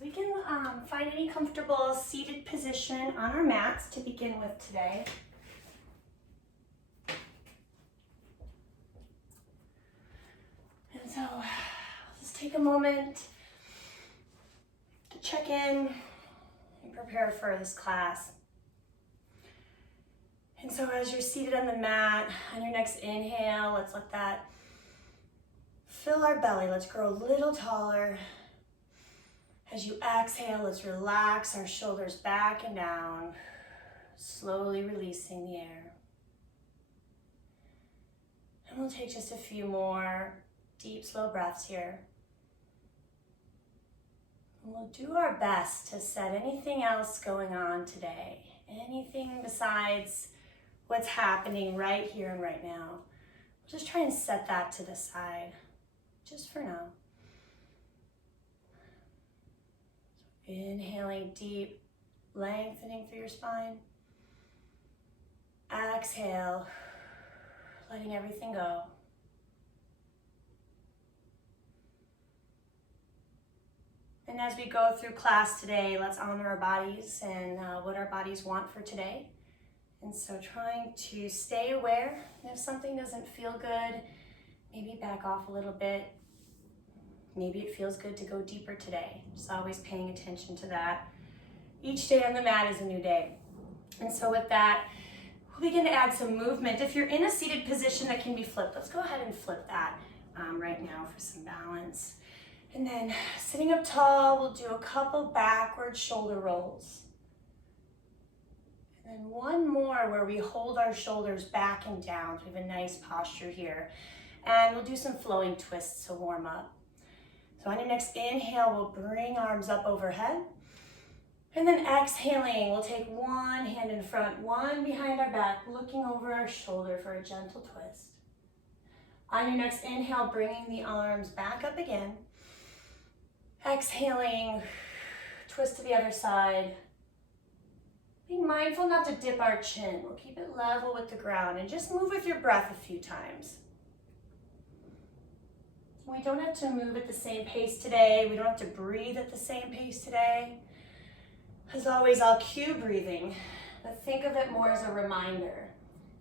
we can find any comfortable seated position on our mats to begin with today. And so let's take a moment to check in and prepare for this class. And so as you're seated on the mat, on your next inhale, let's let that fill our belly. Let's grow a little taller. As you exhale, let's relax our shoulders back and down, slowly releasing the air. And we'll take just a few more deep, slow breaths here. And we'll do our best to set anything else going on today, anything besides what's happening right here and right now. We'll just try and set that to the side, just for now. Inhaling deep, lengthening through your spine. Exhale, letting everything go. And as we go through class today, let's honor our bodies and what our bodies want for today. And so trying to stay aware. If something doesn't feel good, maybe back off a little bit. Maybe it feels good to go deeper today. Just always paying attention to that. Each day on the mat is a new day. And so with that, we'll begin to add some movement. If you're in a seated position that can be flipped, let's go ahead and flip that right now for some balance. And then sitting up tall, we'll do a couple backward shoulder rolls. And then one more where we hold our shoulders back and down. So we have a nice posture here. And we'll do some flowing twists to warm up. So on your next inhale, we'll bring arms up overhead. And then exhaling, we'll take one hand in front, one behind our back, looking over our shoulder for a gentle twist. On your next inhale, bringing the arms back up again. Exhaling, twist to the other side. Being mindful not to dip our chin. We'll keep it level with the ground and just move with your breath a few times. We don't have to move at the same pace today. We don't have to breathe at the same pace today. As always, I'll cue breathing, but think of it more as a reminder.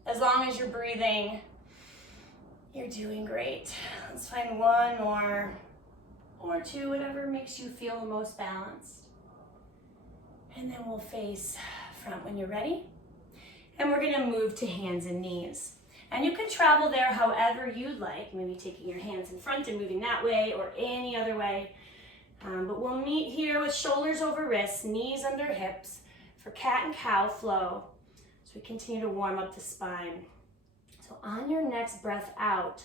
As long as you're breathing, you're doing great. Let's find one more or two, whatever makes you feel the most balanced. And then we'll face front when you're ready. And we're gonna move to hands and knees. And you can travel there however you'd like, maybe taking your hands in front and moving that way or any other way. But we'll meet here with shoulders over wrists, knees under hips for cat and cow flow. So we continue to warm up the spine. So on your next breath out,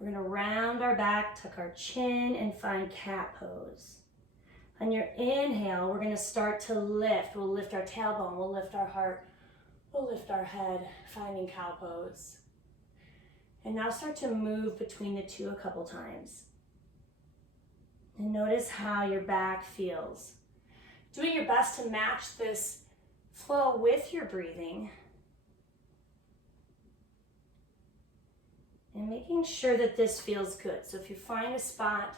we're gonna round our back, tuck our chin, and find cat pose. On your inhale, we're gonna start to lift. We'll lift our tailbone, we'll lift our heart, we'll lift our head, finding cow pose. And now start to move between the two a couple times. And notice how your back feels. Doing your best to match this flow with your breathing. And making sure that this feels good. So if you find a spot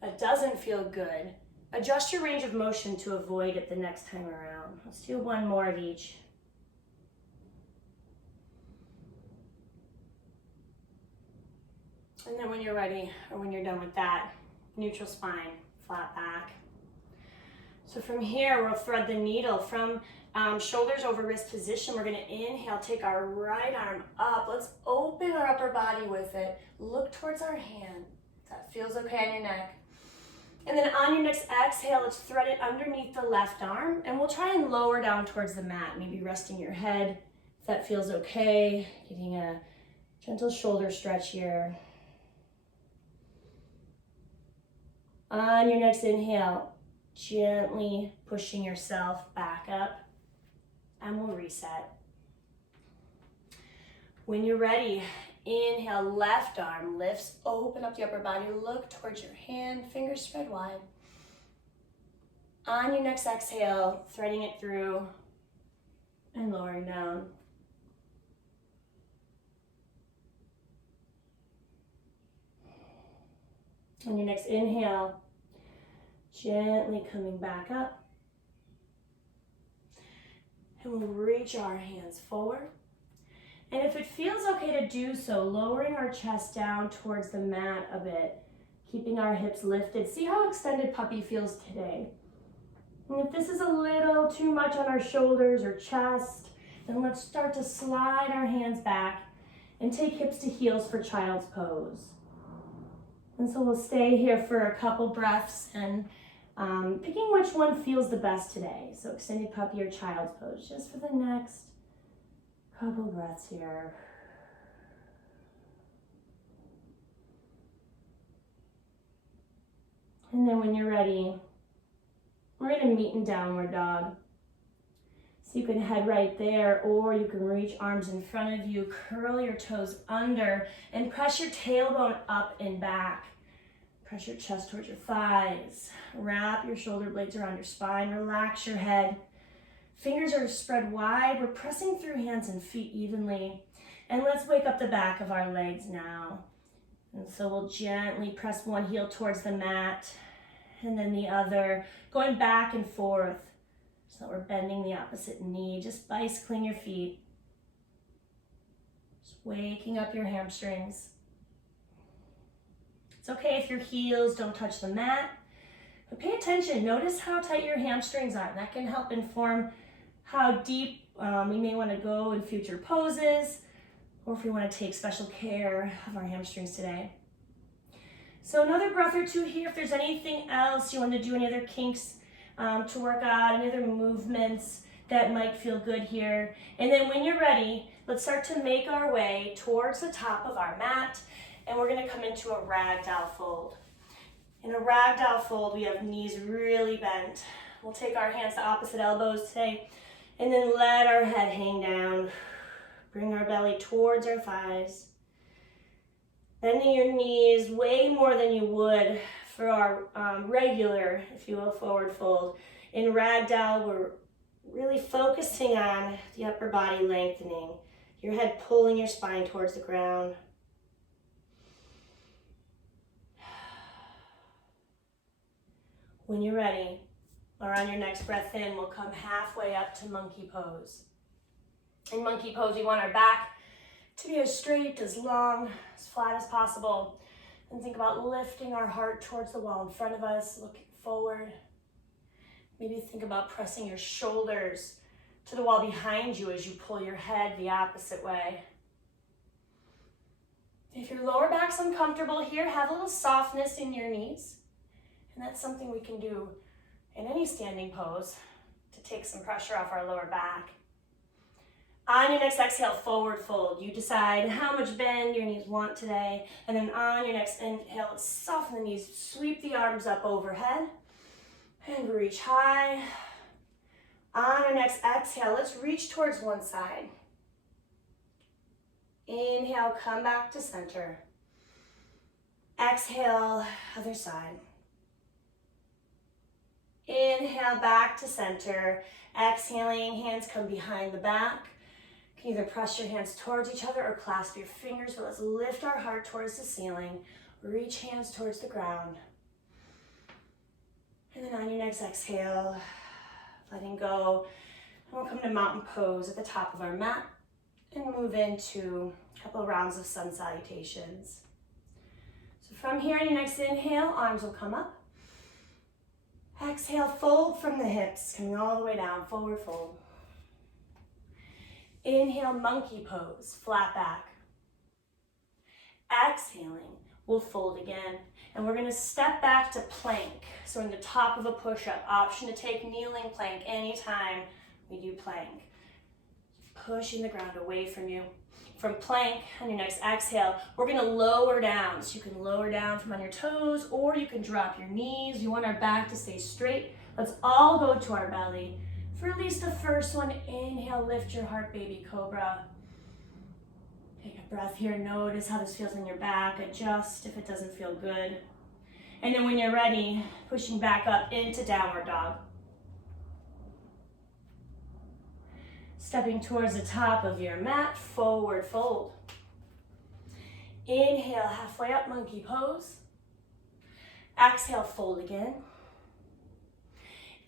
that doesn't feel good, adjust your range of motion to avoid it the next time around. Let's do one more of each. And then when you're ready, or when you're done with that, neutral spine, flat back. So from here, we'll thread the needle from shoulders over wrist position. We're gonna inhale, take our right arm up. Let's open our upper body with it. Look towards our hand. If that feels okay on your neck. And then on your next exhale, let's thread it underneath the left arm. And we'll try and lower down towards the mat, maybe resting your head. If that feels okay, getting a gentle shoulder stretch here. On your next inhale, gently pushing yourself back up, and we'll reset. When you're ready, inhale, left arm lifts, open up the upper body, look towards your hand, fingers spread wide. On your next exhale, threading it through and lowering down. On your next inhale, Gently coming back up. And we'll reach our hands forward. And if it feels okay to do so, lowering our chest down towards the mat a bit, keeping our hips lifted. See how extended puppy feels today. And if this is a little too much on our shoulders or chest, then let's start to slide our hands back and take hips to heels for child's pose. And so we'll stay here for a couple breaths and picking which one feels the best today. So extended puppy or child's pose, just for the next couple breaths here. And then when you're ready, we're gonna meet in downward dog. So you can head right there, or you can reach arms in front of you, curl your toes under, and press your tailbone up and back. Press your chest towards your thighs. Wrap your shoulder blades around your spine. Relax your head. Fingers are spread wide. We're pressing through hands and feet evenly. And let's wake up the back of our legs now. And so we'll gently press one heel towards the mat and then the other, going back and forth. So we're bending the opposite knee. Just bicycling your feet. Just waking up your hamstrings. It's okay if your heels don't touch the mat, but pay attention. Notice how tight your hamstrings are. That can help inform how deep we may want to go in future poses, or if we want to take special care of our hamstrings today. So another breath or two here. If there's anything else you want to do, any other kinks to work out, any other movements that might feel good here. And then when you're ready, let's start to make our way towards the top of our mat. And we're gonna come into a ragdoll fold. In a ragdoll fold, we have knees really bent. We'll take our hands to opposite elbows today, and then let our head hang down. Bring our belly towards our thighs. Bending your knees way more than you would for our regular, if you will, forward fold. In ragdoll, we're really focusing on the upper body lengthening. Your head pulling your spine towards the ground. When you're ready, or on your next breath in, we'll come halfway up to monkey pose. In monkey pose, we want our back to be as straight, as long, as flat as possible. And think about lifting our heart towards the wall in front of us, looking forward. Maybe think about pressing your shoulders to the wall behind you as you pull your head the opposite way. If your lower back's uncomfortable here, have a little softness in your knees. And that's something we can do in any standing pose to take some pressure off our lower back. On your next exhale, forward fold. You decide how much bend your knees want today. And then on your next inhale, let's soften the knees. Sweep the arms up overhead and reach high. On your next exhale, let's reach towards one side. Inhale, come back to center. Exhale, other side. Inhale, back to center. Exhaling, hands come behind the back. You can either press your hands towards each other or clasp your fingers, but let's lift our heart towards the ceiling. Reach hands towards the ground. And then on your next exhale, letting go. And we'll come to mountain pose at the top of our mat and move into a couple of rounds of sun salutations. So from here, on your next inhale, arms will come up. Exhale, fold from the hips, coming all the way down, forward fold. Inhale, monkey pose, flat back. Exhaling, we'll fold again. And we're gonna step back to plank. So in the top of a push-up, option to take kneeling plank anytime we do plank. Pushing the ground away from you. From plank, on your next exhale, we're gonna lower down. So you can lower down from on your toes, or you can drop your knees. You want our back to stay straight. Let's all go to our belly. For at least the first one, inhale, lift your heart, baby cobra. Take a breath here, notice how this feels in your back. Adjust if it doesn't feel good. And then when you're ready, pushing back up into downward dog. Stepping towards the top of your mat, forward fold. Inhale, halfway up, monkey pose. Exhale, fold again.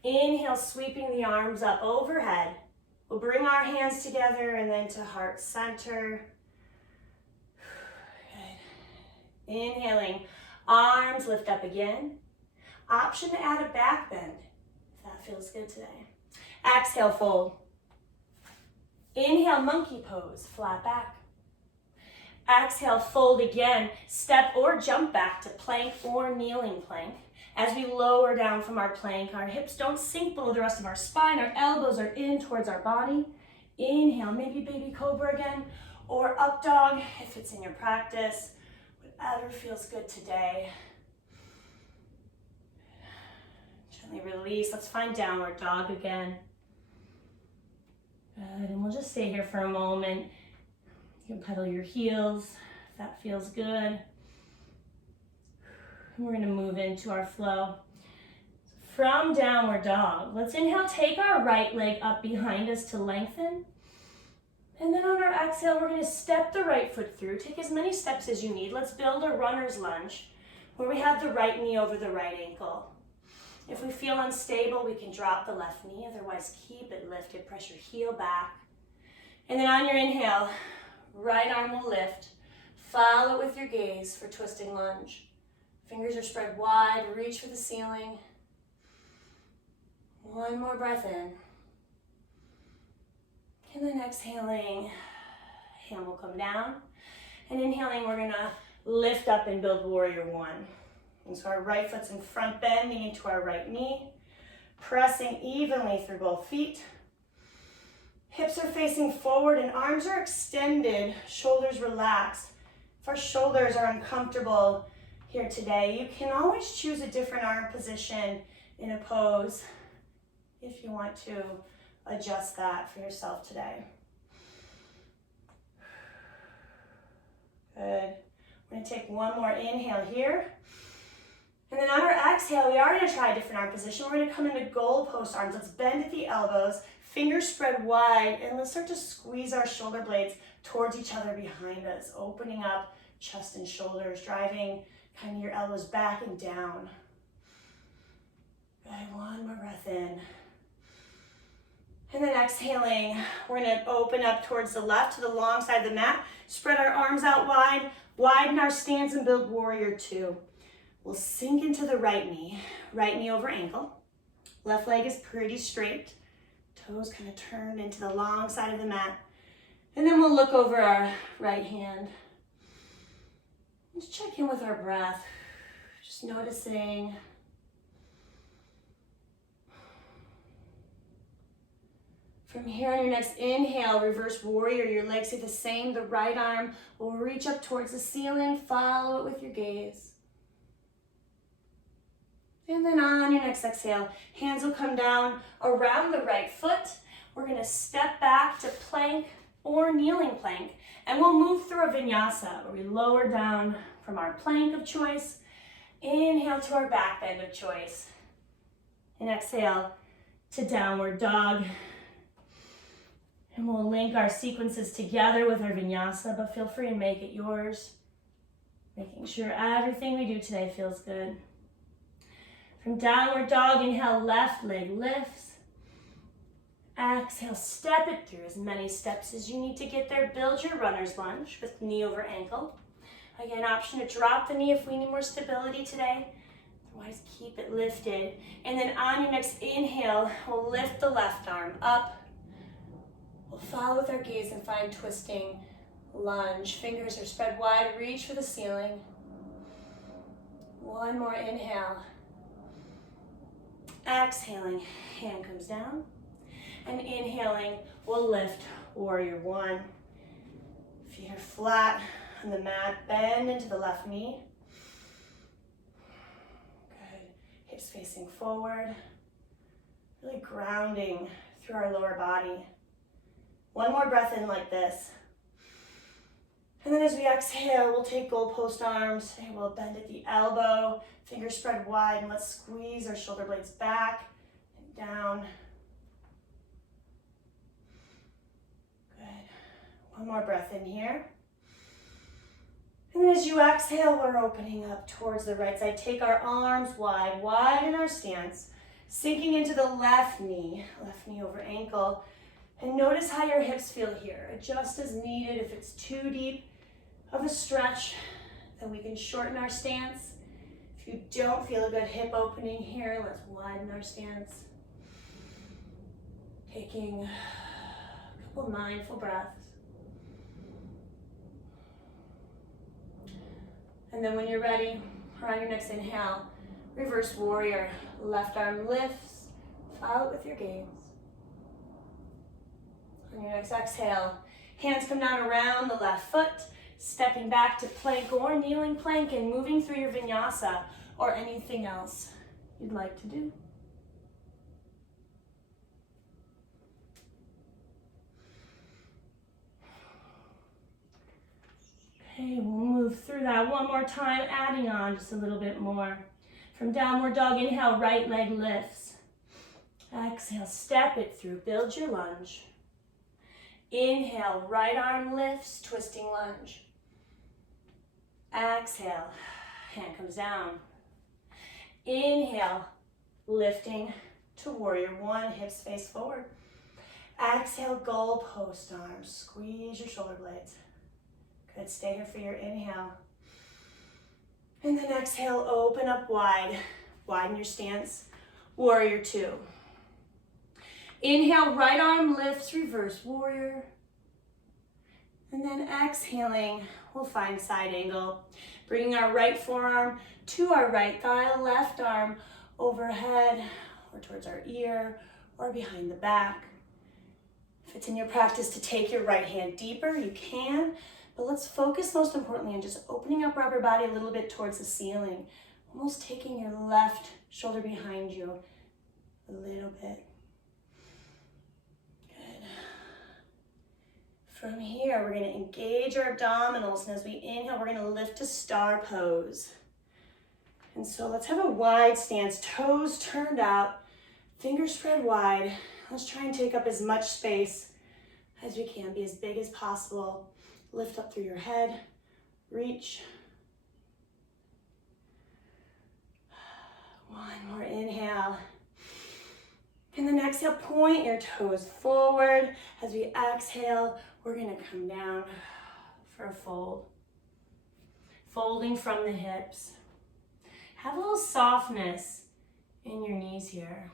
Inhale, sweeping the arms up overhead. We'll bring our hands together and then to heart center. Good. Inhaling, arms lift up again. Option to add a back bend, if that feels good today. Exhale, fold. Inhale, monkey pose, flat back. Exhale, fold again. Step or jump back to plank or kneeling plank. As we lower down from our plank, our hips don't sink below the rest of our spine. Our elbows are in towards our body. Inhale, maybe baby cobra again, or up dog if it's in your practice. Whatever feels good today. Gently release. Let's find downward dog again. Good, and we'll just stay here for a moment. You can pedal your heels if that feels good. And we're gonna move into our flow. From downward dog, let's inhale, take our right leg up behind us to lengthen. And then on our exhale, we're gonna step the right foot through. Take as many steps as you need. Let's build a runner's lunge where we have the right knee over the right ankle. If we feel unstable, we can drop the left knee. Otherwise, keep it lifted. Press your heel back. And then on your inhale, right arm will lift. Follow it with your gaze for twisting lunge. Fingers are spread wide. Reach for the ceiling. One more breath in. And then exhaling, hand will come down. And inhaling, we're gonna lift up and build warrior one. And so our right foot's in front, bending into our right knee, pressing evenly through both feet. Hips are facing forward and arms are extended, shoulders relaxed. If our shoulders are uncomfortable here today, you can always choose a different arm position in a pose if you want to adjust that for yourself today. Good. We're gonna take one more inhale here. And then on our exhale, we are gonna try a different arm position. We're gonna come into goalpost arms. Let's bend at the elbows, fingers spread wide, and let's start to squeeze our shoulder blades towards each other behind us, opening up chest and shoulders, driving kind of your elbows back and down. Good, one more breath in. And then exhaling, we're gonna open up towards the left to the long side of the mat, spread our arms out wide, widen our stance and build warrior two. We'll sink into the right knee over ankle. Left leg is pretty straight. Toes kind of turned into the long side of the mat. And then we'll look over our right hand. Let's check in with our breath. Just noticing. From here on your next inhale, reverse warrior. Your legs stay the same. The right arm will reach up towards the ceiling. Follow it with your gaze. And then on your next exhale, hands will come down around the right foot. We're gonna step back to plank or kneeling plank, and we'll move through a vinyasa where we lower down from our plank of choice, inhale to our back bend of choice, and exhale to downward dog. And we'll link our sequences together with our vinyasa, but feel free to make it yours, making sure everything we do today feels good. From downward dog, inhale, left leg lifts. Exhale, step it through as many steps as you need to get there. Build your runner's lunge with knee over ankle. Again, option to drop the knee if we need more stability today. Otherwise, keep it lifted. And then on your next inhale, we'll lift the left arm up. We'll follow with our gaze and find twisting lunge. Fingers are spread wide, reach for the ceiling. One more inhale. Exhaling, hand comes down. And inhaling, we'll lift warrior one. Feet are flat on the mat, bend into the left knee. Good, hips facing forward. Really grounding through our lower body. One more breath in like this. And then as we exhale, we'll take goalpost arms and we'll bend at the elbow, fingers spread wide, and let's squeeze our shoulder blades back and down. Good. One more breath in here. And then as you exhale, we're opening up towards the right side. Take our arms wide, widen our stance. Sinking into the left knee over ankle. And notice how your hips feel here. Adjust as needed. If it's too deep of a stretch, then we can shorten our stance. If you don't feel a good hip opening here, let's widen our stance. Taking a couple mindful breaths. And then when you're ready, on your next inhale, reverse warrior. Left arm lifts, follow it with your gaze. On your next exhale, hands come down around the left foot, stepping back to plank or kneeling plank and moving through your vinyasa or anything else you'd like to do. Okay, we'll move through that one more time, adding on just a little bit more. From downward dog, inhale, right leg lifts. Exhale, step it through, build your lunge. Inhale, right arm lifts, twisting lunge. Exhale, hand comes down. Inhale, lifting to warrior one, hips face forward. Exhale, goal post arms, squeeze your shoulder blades. Good, stay here for your inhale. And then exhale, open up wide. Widen your stance, warrior two. Inhale, right arm lifts, reverse warrior. And then exhaling, we'll find side angle. Bringing our right forearm to our right thigh, left arm overhead or towards our ear or behind the back. If it's in your practice to take your right hand deeper, you can. But let's focus most importantly on just opening up our upper body a little bit towards the ceiling. Almost taking your left shoulder behind you a little bit. Good. From here, we're gonna engage our abdominals. And as we inhale, we're gonna lift to star pose. And so let's have a wide stance, toes turned out, fingers spread wide. Let's try and take up as much space as we can, be as big as possible. Lift up through your head, reach. One more inhale. And then exhale, point your toes forward. As we exhale, we're gonna come down for a fold. Folding from the hips. Have a little softness in your knees here.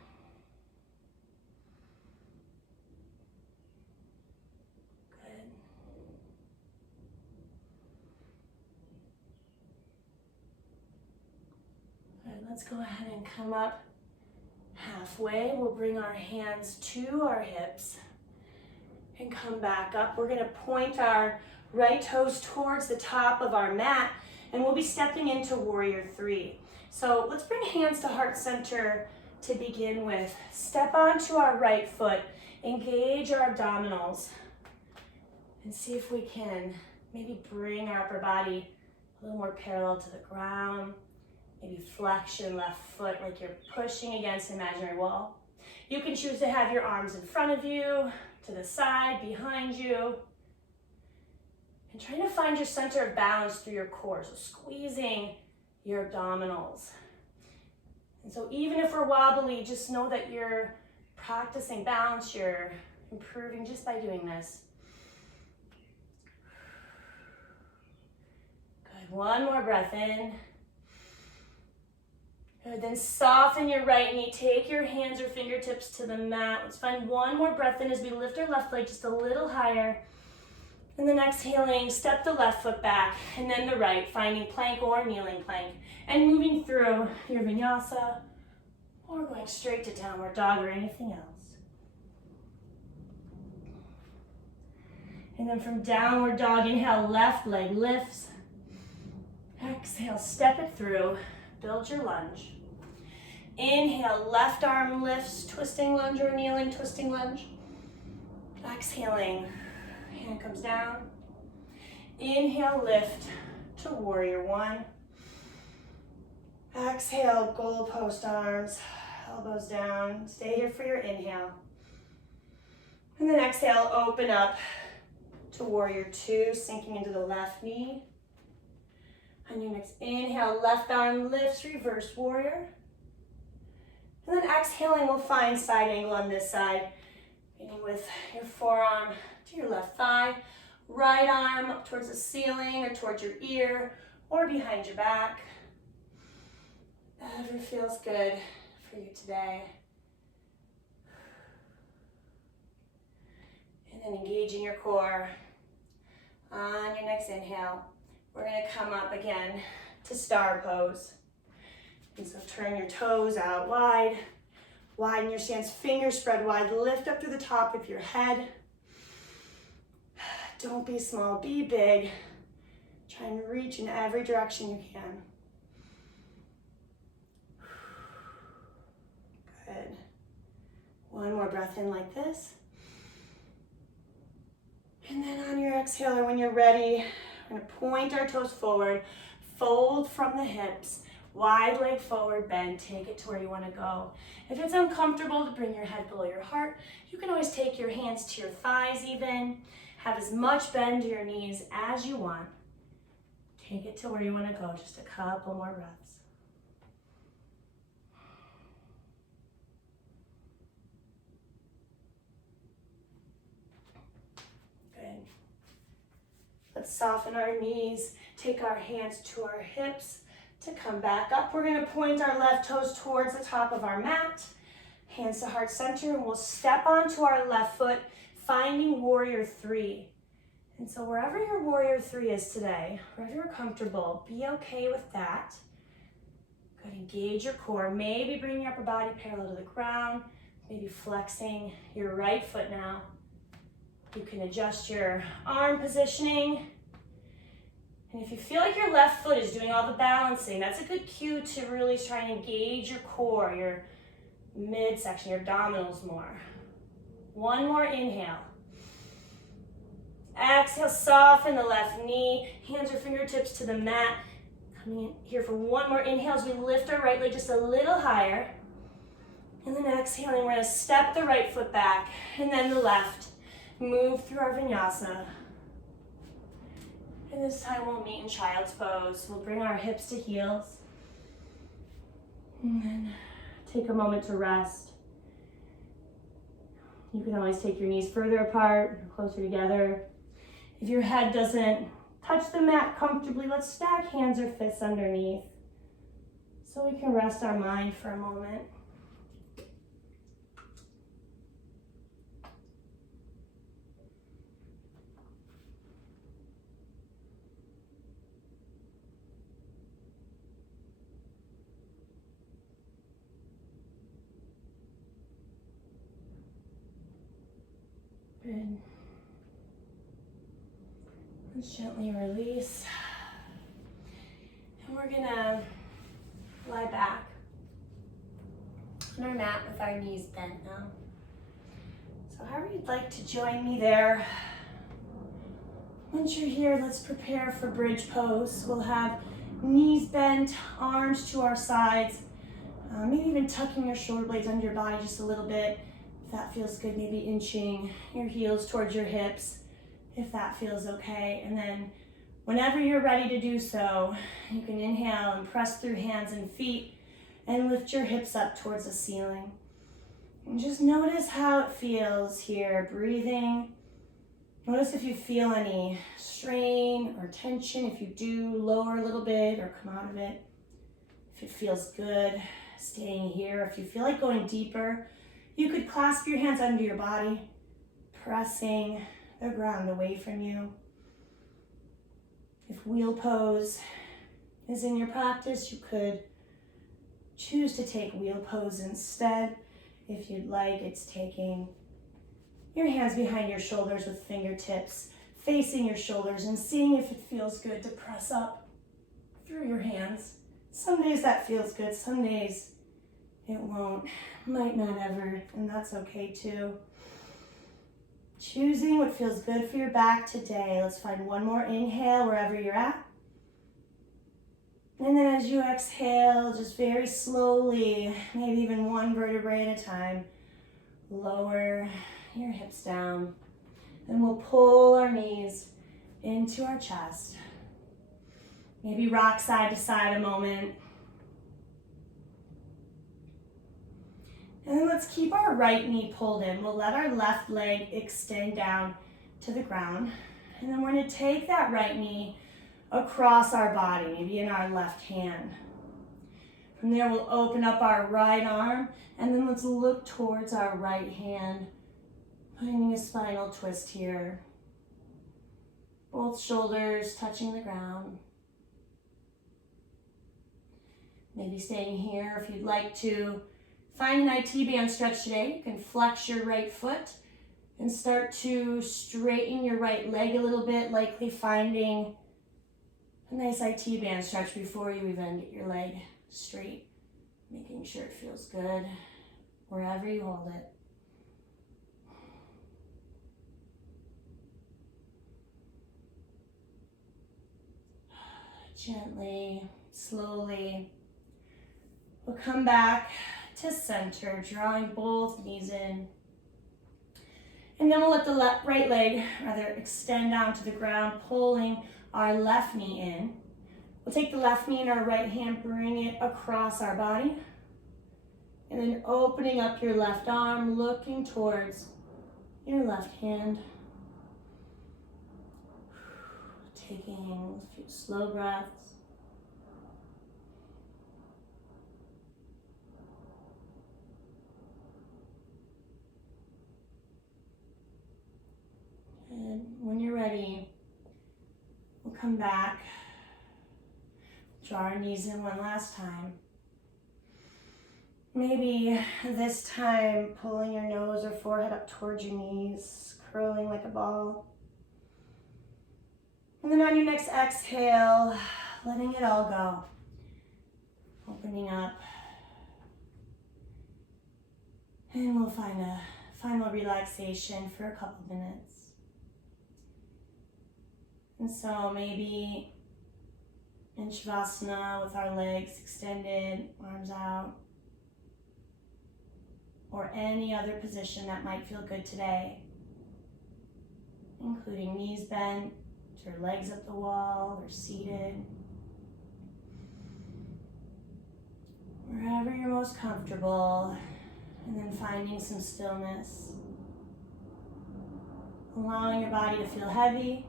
Let's go ahead and come up halfway. We'll bring our hands to our hips and come back up. We're gonna point our right toes towards the top of our mat and we'll be stepping into warrior three. So let's bring hands to heart center to begin with. Step onto our right foot, engage our abdominals and see if we can maybe bring our upper body a little more parallel to the ground. Maybe flexion left foot like you're pushing against an imaginary wall. You can choose to have your arms in front of you, to the side, behind you. And trying to find your center of balance through your core. So squeezing your abdominals. And so even if we're wobbly, just know that you're practicing balance, you're improving just by doing this. Good, one more breath in. Good, then soften your right knee. Take your hands or fingertips to the mat. Let's find one more breath in as we lift our left leg just a little higher. And then exhaling, step the left foot back and then the right, finding plank or kneeling plank. And moving through your vinyasa or going straight to downward dog or anything else. And then from downward dog, inhale, left leg lifts. Exhale, step it through, build your lunge. Inhale, left arm lifts, twisting lunge or kneeling twisting lunge. Exhaling, hand comes down. Inhale, lift to warrior one. Exhale, goal post arms, elbows down. Stay here for your inhale. And then exhale, open up to warrior two, sinking into the left knee. On your next inhale, left arm lifts, reverse warrior. And And then exhaling, we'll find side angle on this side. Beginning with your forearm to your left thigh, right arm up towards the ceiling or towards your ear or behind your back. Whatever feels good for you today. And then engaging your core. On your next inhale, we're going to come up again to star pose. And so turn your toes out wide. Widen your stance, fingers spread wide. Lift up through the top of your head. Don't be small, be big. Try and reach in every direction you can. Good. One more breath in like this. And then on your exhale, or when you're ready, we're going to point our toes forward, fold from the hips, wide leg forward, bend, take it to where you want to go. If it's uncomfortable to bring your head below your heart, you can always take your hands to your thighs even. Have as much bend to your knees as you want. Take it to where you want to go, just a couple more breaths. Good. Let's soften our knees, take our hands to our hips to come back up. We're going to point our left toes towards the top of our mat, hands to heart center, and we'll step onto our left foot, finding warrior three. And so wherever your warrior three is today, wherever you're comfortable, be okay with that. Good, engage your core. Maybe bring your upper body parallel to the ground, maybe flexing your right foot now. You can adjust your arm positioning. And if you feel like your left foot is doing all the balancing, that's a good cue to really try and engage your core, your midsection, your abdominals more. One more inhale. Exhale, soften the left knee, hands or fingertips to the mat. Coming in here for one more inhale as we lift our right leg just a little higher. And then exhaling, we're going to step the right foot back and then the left. Move through our vinyasa. And this time we'll meet in child's pose. We'll bring our hips to heels. And then take a moment to rest. You can always take your knees further apart, closer together. If your head doesn't touch the mat comfortably, let's stack hands or fists underneath so we can rest our mind for a moment. Good. Let's gently release. And we're gonna lie back on our mat with our knees bent now. So however you'd like to join me there. Once you're here, let's prepare for bridge pose. We'll have knees bent, arms to our sides, maybe even tucking your shoulder blades under your body just a little bit. If that feels good, maybe inching your heels towards your hips, if that feels okay. And then whenever you're ready to do so, you can inhale and press through hands and feet and lift your hips up towards the ceiling. And just notice how it feels here, breathing. Notice if you feel any strain or tension. If you do, lower a little bit or come out of it. If it feels good, staying here. If you feel like going deeper, you could clasp your hands under your body, pressing the ground away from you. If wheel pose is in your practice, you could choose to take wheel pose instead. If you'd like, it's taking your hands behind your shoulders with fingertips facing your shoulders and seeing if it feels good to press up through your hands. Some days that feels good, some days it won't, might not ever, and that's okay too. Choosing what feels good for your back today. Let's find one more inhale wherever you're at. And then as you exhale, just very slowly, maybe even one vertebrae at a time, lower your hips down. And we'll pull our knees into our chest. Maybe rock side to side a moment. And then let's keep our right knee pulled in. We'll let our left leg extend down to the ground. And then we're gonna take that right knee across our body, maybe in our left hand. From there, we'll open up our right arm, and then let's look towards our right hand, finding a spinal twist here. Both shoulders touching the ground. Maybe staying here if you'd like to. Find an IT band stretch today. You can flex your right foot and start to straighten your right leg a little bit, likely finding a nice IT band stretch before you even get your leg straight, making sure it feels good wherever you hold it. Gently, slowly, we'll come back to center, drawing both knees in. And then we'll let the right leg extend down to the ground, pulling our left knee in. We'll take the left knee in our right hand, bring it across our body. And then opening up your left arm, looking towards your left hand. Taking a few slow breaths. And when you're ready, we'll come back, draw our knees in one last time. Maybe this time pulling your nose or forehead up towards your knees, curling like a ball. And then on your next exhale, letting it all go. Opening up. And we'll find a final relaxation for a couple minutes. And so maybe in Shavasana with our legs extended, arms out, or any other position that might feel good today, including knees bent, or legs up the wall, or seated. Wherever you're most comfortable, and then finding some stillness. Allowing your body to feel heavy.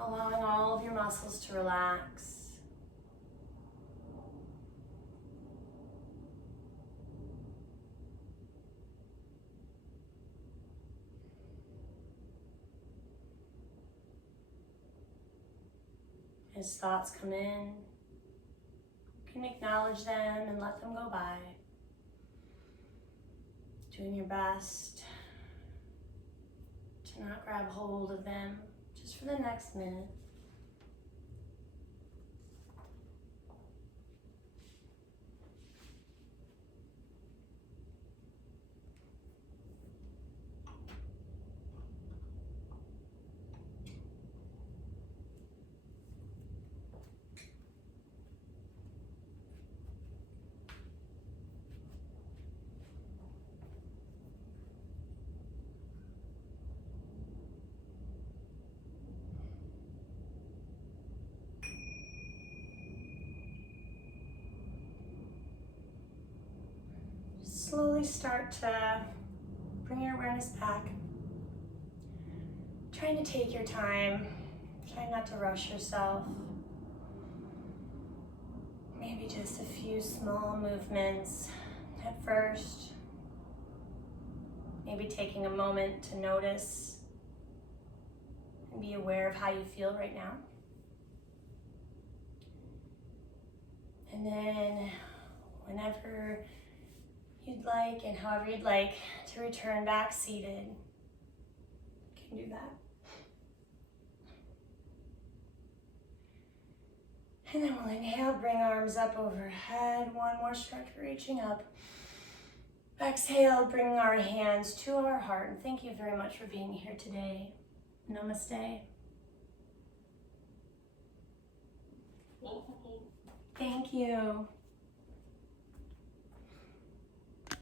Allowing all of your muscles to relax. As thoughts come in, you can acknowledge them and let them go by. Doing your best to not grab hold of them just for the next minute. Slowly start to bring your awareness back. Trying to take your time, try not to rush yourself. Maybe just a few small movements at first. Maybe taking a moment to notice and be aware of how you feel right now. And then whenever you'd like and however you'd like to return back seated, you can do that. And then we'll inhale, bring arms up overhead. One more stretch, reaching up. Exhale, bring our hands to our heart. And thank you very much for being here today. Namaste. Thank you.